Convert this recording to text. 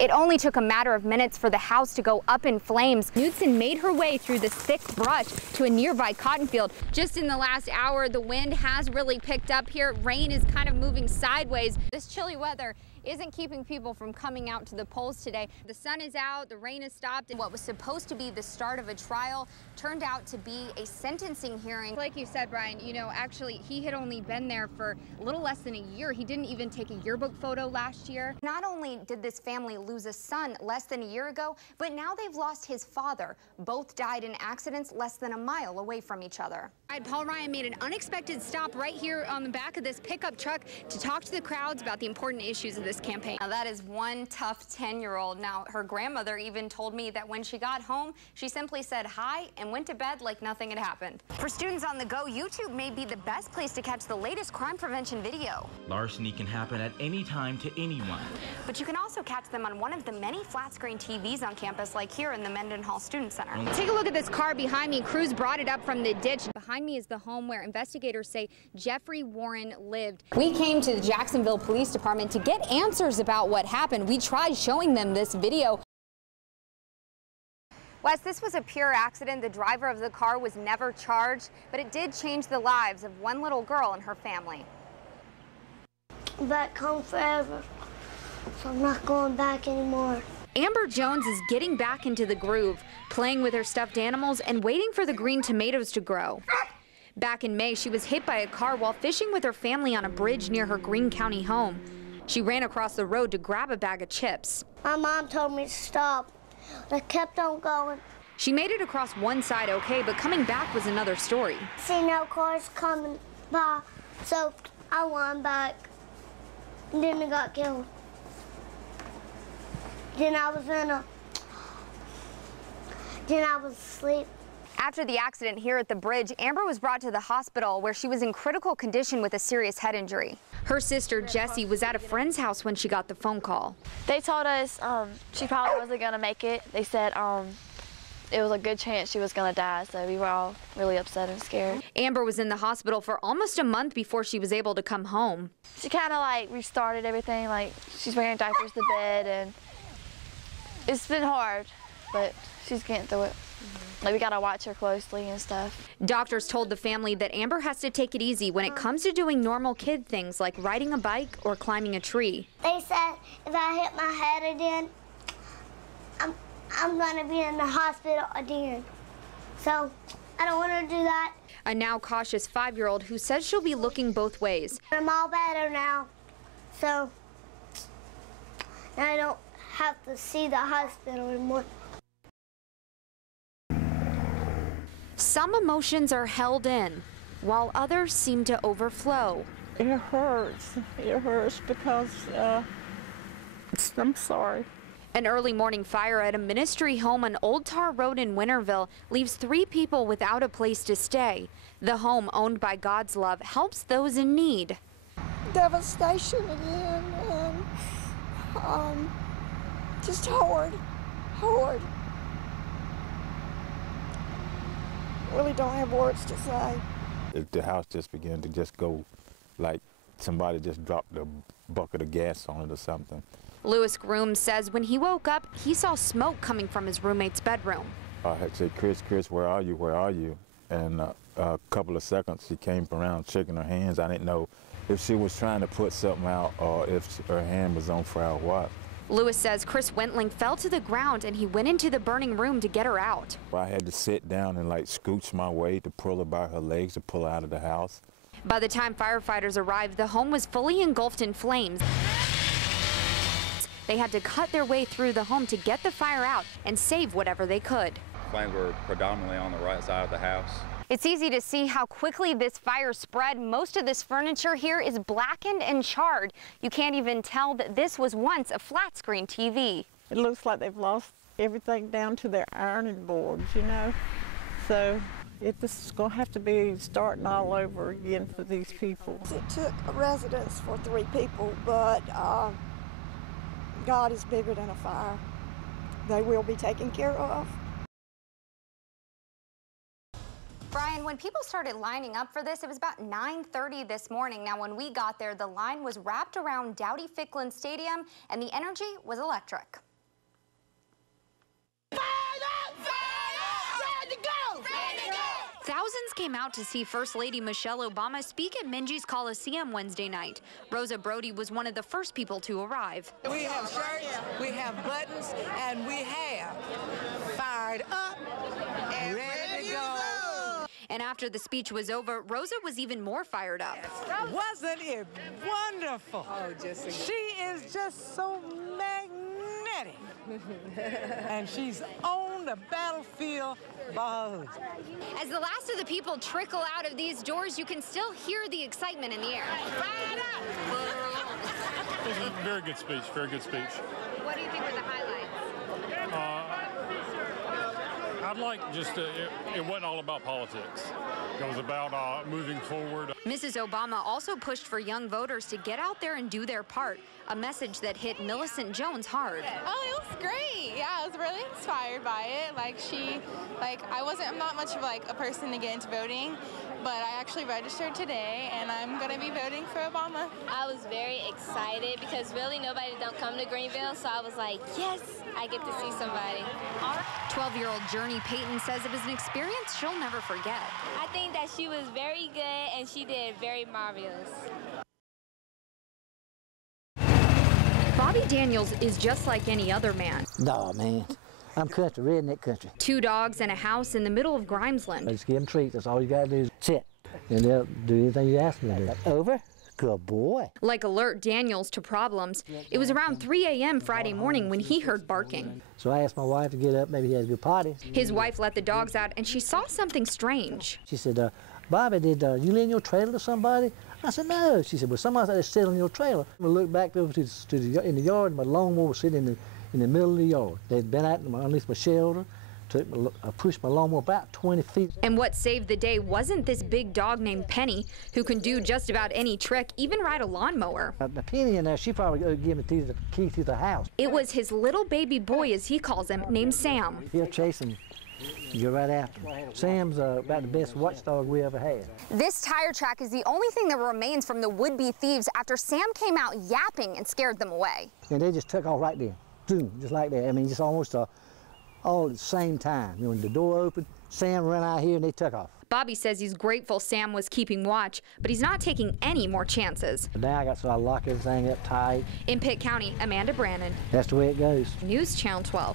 It only took a matter of minutes for the house to go up in flames. Knudsen made her way through this thick brush to a nearby cotton field. Just in the last hour, the wind has really picked up here. Rain is kind of moving sideways. This chilly weather isn't keeping people from coming out to the polls today. The sun is out, the rain has stopped, and what was supposed to be the start of a trial turned out to be a sentencing hearing. Like you said, Brian, you know, actually he had only been there for a little less than a year. He didn't even take a yearbook photo last year. Not only did this family lose a son less than a year ago, but now they've lost his father. Both died in accidents less than a mile away from each other. Paul Ryan made an unexpected stop right here on the back of this pickup truck to talk to the crowds about the important issues of this campaign. Now, that is one tough 10-year-old. Now, her grandmother even told me that when she got home, she simply said hi and went to bed like nothing had happened. For students on the go, YouTube may be the best place to catch the latest crime prevention video. Larceny can happen at any time to anyone. But you can also catch them on one of the many flat-screen TVs on campus, like here in the Mendenhall Student Center. Take a look at this car behind me. Crews brought it up from the ditch. Behind me is the home where investigators say Jeffrey Warren lived. We came to the Jacksonville Police Department to get answers about what happened. We tried showing them this video. Wes, this was a pure accident. The driver of the car was never charged, but it did change the lives of one little girl and her family. Back home forever, so I'm not going back anymore. Amber Jones is getting back into the groove, playing with her stuffed animals and waiting for the green tomatoes to grow. Back in May, she was hit by a car while fishing with her family on a bridge near her Greene County home. She ran across the road to grab a bag of chips. My mom told me to stop. I kept on going. She made it across one side okay, but coming back was another story. See no cars coming by, so I went back. And then I got killed. Then I was asleep. After the accident here at the bridge, Amber was brought to the hospital where she was in critical condition with a serious head injury. Her sister, Jessie, was at a friend's house when she got the phone call. They told us she probably wasn't going to make it. They said it was a good chance she was going to die, so we were all really upset and scared. Amber was in the hospital for almost a month before she was able to come home. She kind of like restarted everything, like she's wearing diapers to bed, and it's been hard, but she's getting through it. Like, we gotta watch her closely and stuff. Doctors told the family that Amber has to take it easy when it comes to doing normal kid things like riding a bike or climbing a tree. They said if I hit my head again, I'm gonna be in the hospital again. So I don't want to do that. A now cautious 5-year-old who says she'll be looking both ways. I'm all better now, so I don't have to see the hospital anymore. Some emotions are held in, while others seem to overflow. It hurts. It hurts because I'm sorry. An early morning fire at a ministry home on Old Tar Road in Winterville leaves 3 people without a place to stay. The home, owned by God's Love, helps those in need. Devastation again, and just hard. Really don't have words to say. If the house just began to just go like somebody just dropped a bucket of gas on it or something. Lewis Groom says when he woke up, he saw smoke coming from his roommate's bedroom. I had said, Chris, where are you, where are you? And a couple of seconds, she came around shaking her hands. I didn't know if she was trying to put something out or if her hand was on fire or what. Lewis says Chris Wentling fell to the ground and he went into the burning room to get her out. I had to sit down and like scooch my way to pull her by her legs to pull her out of the house. By the time firefighters arrived, the home was fully engulfed in flames. They had to cut their way through the home to get the fire out and save whatever they could. Flames were predominantly on the right side of the house. It's easy to see how quickly this fire spread. Most of this furniture here is blackened and charred. You can't even tell that this was once a flat screen TV. It looks like they've lost everything down to their ironing boards, you know. So this is going to have to be starting all over again for these people. It took a residence for 3 people, but God is bigger than a fire. They will be taken care of. Brian, when people started lining up for this, it was about 9:30 this morning. Now, when we got there, the line was wrapped around Dowdy Ficklin Stadium, and the energy was electric. Thousands came out to see First Lady Michelle Obama speak at Minji's Coliseum Wednesday night. Rosa Brody was one of the first people to arrive. We have shirts, we have buttons, and we have fired up and ready to go. And after the speech was over, Rosa was even more fired up. Wasn't it wonderful? Oh, Jessica. She is just so magnetic. And she's on the battlefield by her. As the last of the people trickle out of these doors, you can still hear the excitement in the air. Fired up! It was a very good speech, very good speech. What do you think were the highlights? I'd like just it wasn't all about politics. It was about moving forward. Mrs. Obama also pushed for young voters to get out there and do their part, a message that hit Millicent Jones hard. Oh, it was great. Yeah, I was really inspired by it. I'm not much of a person to get into voting, but I actually registered today, and I'm going to be voting for Obama. I was very excited because really nobody don't come to Greenville, so I was like, yes, I get to see somebody. 12-year-old Journey Payton says it was an experience she'll never forget. I think that she was very good, and she did very marvelous. Bobby Daniels is just like any other man. No, man. I'm country, redneck country. 2 dogs and a house in the middle of Grimesland. Just give them treats. That's all you got to do is sit. And they'll do anything you ask them to do. Over? Good boy. Like alert Daniels to problems, it was around 3 a.m. Friday morning when he heard barking. So I asked my wife to get up. Maybe he had to go potty. His wife let the dogs out, and she saw something strange. She said, Bobby, did you live in your trailer to somebody? I said, no. She said, well, somebody's out there sitting in your trailer. We looked back over in the yard, and my lawnmower was sitting in the middle of the yard. They'd been out underneath my shelter. I pushed my lawnmower about 20 feet. And what saved the day wasn't this big dog named Penny, who can do just about any trick, even ride a lawnmower. The Penny in there, she probably gave me the key to the house. It was his little baby boy, as he calls him, named Sam. He'll chase him. You go right after him. Sam's about the best watchdog we ever had. This tire track is the only thing that remains from the would-be thieves after Sam came out yapping and scared them away. And they just took off right there, boom, just like that. I mean, just almost all at the same time. You know, when the door opened, Sam ran out here and they took off. Bobby says he's grateful Sam was keeping watch, but he's not taking any more chances. Now I lock everything up tight. In Pitt County, Amanda Brannon. That's the way it goes. News Channel 12.